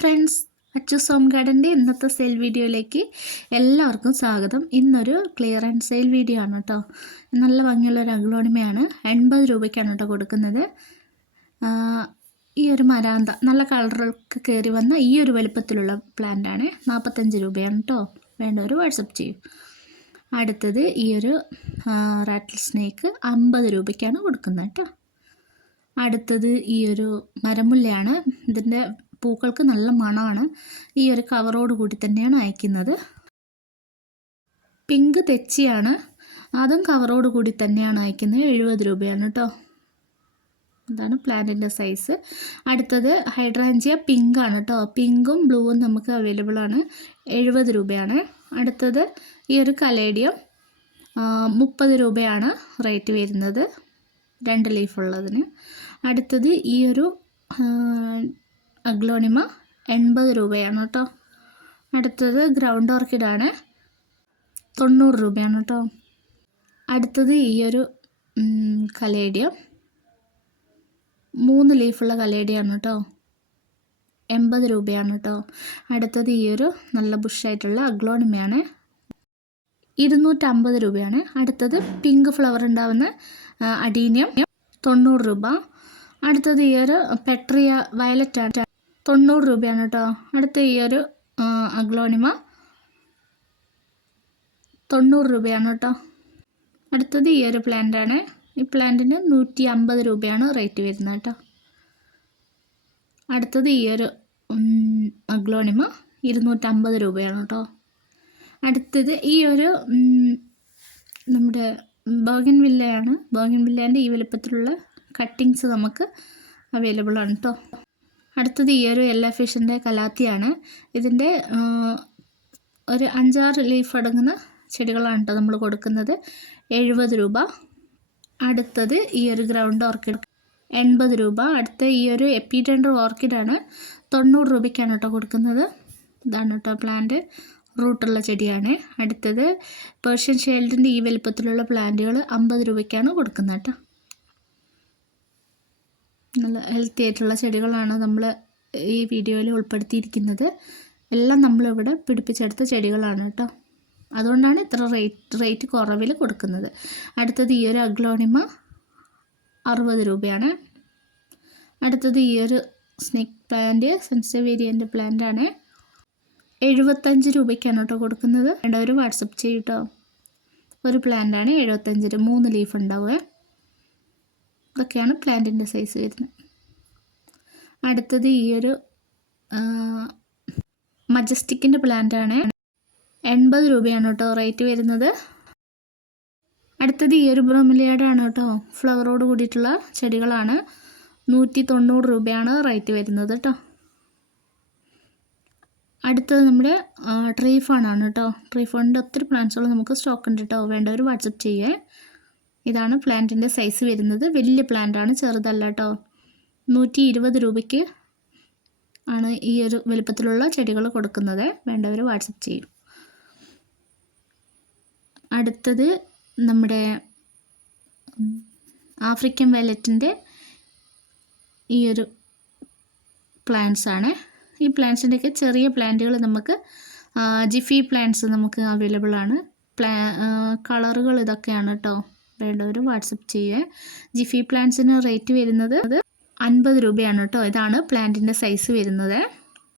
Friends Achu സോം ഗാർഡന്റെ ഇന്നത്തെ sale വീഡിയോയിലേക്ക് എല്ലാവർക്കും സ്വാഗതം. ഇന്നൊരു ക്ലിയർ ആൻഡ് സെയിൽ വീഡിയോ ആണ് കേട്ടോ നല്ല ഭംഗിയുള്ള ഒരു അഗ്ലോണിമയാണ് എൺപത് രൂപയ്ക്കാണ് കേട്ടോ കൊടുക്കുന്നത്. ഈ ഒരു മരാന്ത നല്ല കളറൊക്കെ കയറി വന്ന ഈ ഒരു വലുപ്പത്തിലുള്ള ആണ്. നാൽപ്പത്തഞ്ച് രൂപയാണ് കേട്ടോ വേണ്ടവർ വാട്സപ്പ് ചെയ്യും. അടുത്തത് ഈ ഒരു റാറ്റിൽ സ്നേക്ക് അമ്പത് രൂപയ്ക്കാണ് കൊടുക്കുന്നത് കേട്ടോ അടുത്തത് ഈ ഒരു മരമുല്ലയാണ്. ഇതിന്റെ പൂക്കൾക്ക് നല്ല മണമാണ് ഈ ഒരു കവറോട് കൂടി തന്നെയാണ് അയക്കുന്നത്. പിങ്ക് തെച്ചിയാണ്. അതും കവറോട് കൂടി തന്നെയാണ് അയക്കുന്നത്. എഴുപത് രൂപയാണ് കേട്ടോ ഇതാണ് പ്ലാന്റിന്റെ സൈസ്. അടുത്തത് ഹൈഡ്രാഞ്ചിയ പിങ്ക് ആണ് കേട്ടോ പിങ്കും ബ്ലൂവും നമുക്ക് അവൈലബിൾ ആണ്. എഴുപത് രൂപയാണ്. അടുത്തത് ഈ ഒരു കലേഡിയം മുപ്പത് രൂപയാണ് റേറ്റ് വരുന്നത്. രണ്ട് ലീഫ് ഉള്ളതിന് അടുത്തത് ഈ ഒരു അഗ്ലോണിമ എൺപത് രൂപയാണ് കേട്ടോ. അടുത്തത് ഗ്രൗണ്ട് ഓർക്കിഡാണ്. തൊണ്ണൂറ് രൂപയാണ് കേട്ടോ. അടുത്തത് ഈ ഒരു കലേഡിയം. മൂന്ന് ലീഫുള്ള കലേഡിയാണ് കേട്ടോ. എൺപത് രൂപയാണ് കേട്ടോ. അടുത്തത് ഈ ഒരു നല്ല ബുഷായിട്ടുള്ള അഗ്ലോണിമയാണ്. ഇരുന്നൂറ്റമ്പത് രൂപയാണ്. അടുത്തത് പിങ്ക് ഫ്ലവർ ഉണ്ടാവുന്ന അടീനിയം തൊണ്ണൂറ് രൂപ. അടുത്തത് ഈ ഒരു പെട്രിയ വയലറ്റ് ആണ് തൊണ്ണൂറ് രൂപയാണ് കേട്ടോ. അടുത്ത ഈ ഒരു അഗ്ലോണിമ. തൊണ്ണൂറ് രൂപയാണ് കേട്ടോ. അടുത്തത് ഈ ഒരു പ്ലാന്റാണ് ഈ പ്ലാന്റിന് നൂറ്റി അമ്പത് രൂപയാണ് റേറ്റ് വരുന്നത് കേട്ടോ. അടുത്തത് ഈ ഒരു അഗ്ലോണിമ ഇരുന്നൂറ്റമ്പത് രൂപയാണ് കേട്ടോ. അടുത്തത് ഈ ഒരു നമ്മുടെ ബോഗൻ വില്ലയാണ് ബോഗൻ വില്ലേന്റെ ഈ വലുപ്പത്തിലുള്ള കട്ടിങ്സ് നമുക്ക് അവൈലബിൾ ആണ് കേട്ടോ. അടുത്തത് ഈ ഒരു യെല്ലോ ഫിഷിന്റെ കലാത്തിയാണ്. ഇതിന്റെ ഒരു അഞ്ചാറ് ലീഫ് അടങ്ങുന്ന ചെടികളാണ് നമ്മൾ കൊടുക്കുന്നത്. എഴുപത് രൂപ. അടുത്തത് ഈ ഒരു ഗ്രൗണ്ട് ഓർക്കിഡ് എൺപത് രൂപ. അടുത്ത ഈ ഒരു എപ്പിഡൻഡർ ഓർക്കിഡാണ് തൊണ്ണൂറ് രൂപയ്ക്കാണ് കേട്ടോ കൊടുക്കുന്നത്. ഇതാണ് കേട്ടോ പ്ലാന്റ് റൂട്ടുള്ള ചെടിയാണ്. അടുത്തത് പേർഷ്യൻ ഷെയിൽഡിന്റെ ഈ വലിപ്പത്തിലുള്ള പ്ലാന്റുകൾ അമ്പത് രൂപയ്ക്കാണ് കൊടുക്കുന്നത് കേട്ടോ നല്ല ഹെൽത്തി ആയിട്ടുള്ള ചെടികളാണ് നമ്മൾ ഈ വീഡിയോയിൽ ഉൾപ്പെടുത്തിയിരിക്കുന്നത്. എല്ലാം നമ്മളിവിടെ പിടിപ്പിച്ചെടുത്ത ചെടികളാണ് കേട്ടോ. അതുകൊണ്ടാണ് ഇത്ര റേറ്റ് റേറ്റ് കുറവിൽ കൊടുക്കുന്നത്. അടുത്തത് ഈ ഒരു അഗ്ലോണിമ അറുപത് രൂപയാണ്. അടുത്തത് ഈ ഒരു സ്നേക്ക് പ്ലാന്റ് സെൻസവേരിയന്റെ പ്ലാന്റ് ആണ്. എഴുപത്തഞ്ച് രൂപയ്ക്കാണ് കേട്ടോ കൊടുക്കുന്നത്. വേണ്ടവർ വാട്സപ്പ് ചെയ്യൂട്ടോ ഒരു പ്ലാന്റ് ആണ് എഴുപത്തഞ്ച് മൂന്ന് ലീഫ് ഉണ്ടാവുക ഇതൊക്കെയാണ് പ്ലാന്റിന്റെ സൈസ് വരുന്നത്. അടുത്തത് ഈ ഒരു മജസ്റ്റിക്കിന്റെ പ്ലാന്റ് ആണ്. എൺപത് രൂപയാണ് കേട്ടോ റേറ്റ് വരുന്നത്. അടുത്തത് ഈ ഒരു ബ്രോമിലിയാടാണ് കേട്ടോ. ഫ്ലവറോട് കൂടിയിട്ടുള്ള ചെടികളാണ്. നൂറ്റി തൊണ്ണൂറ് രൂപയാണ് റേറ്റ് വരുന്നത് കേട്ടോ. അടുത്തത് നമ്മുടെ ട്രീ ഫാണാണ് കേട്ടോ. ട്രീ ഫാണിന്റെ ഒത്തിരി പ്ലാന്റ്സുകൾ നമുക്ക് സ്റ്റോക്ക് ഉണ്ട് കേട്ടോ. വേണ്ടവർ വാട്സപ്പ് ചെയ്യേ ഇതാണ് പ്ലാന്റിന്റെ സൈസ് വരുന്നത്. വലിയ പ്ലാന്റാണ് ചെറുതല്ല കേട്ടോ നൂറ്റി ഇരുപത് രൂപയ്ക്ക് ആണ് ഈ ഒരു വലുപ്പത്തിലുള്ള ചെടികൾ കൊടുക്കുന്നത്. വേണ്ടവർ വാട്സപ്പ് ചെയ്യും. അടുത്തത് നമ്മുടെ ആഫ്രിക്കൻ വാലറ്റിന്റെ ഈ ഒരു പ്ലാന്റ്സ് ആണ്. ഈ പ്ലാന്റ്സിന്റെയൊക്കെ ചെറിയ പ്ലാന്റുകൾ നമുക്ക് ജിഫി പ്ലാന്റ്സ് നമുക്ക് അവൈലബിൾ ആണ്. പ്ലാ കളറുകൾ ഇതൊക്കെയാണ് കേട്ടോ വേണ്ടവർ വാട്സപ്പ് ചെയ്യുക ജിഫി പ്ലാന്റ്സിന് റേറ്റ് വരുന്നത് അൻപത് രൂപയാണ് കേട്ടോ. ഇതാണ് പ്ലാന്റിന്റെ സൈസ് വരുന്നത്.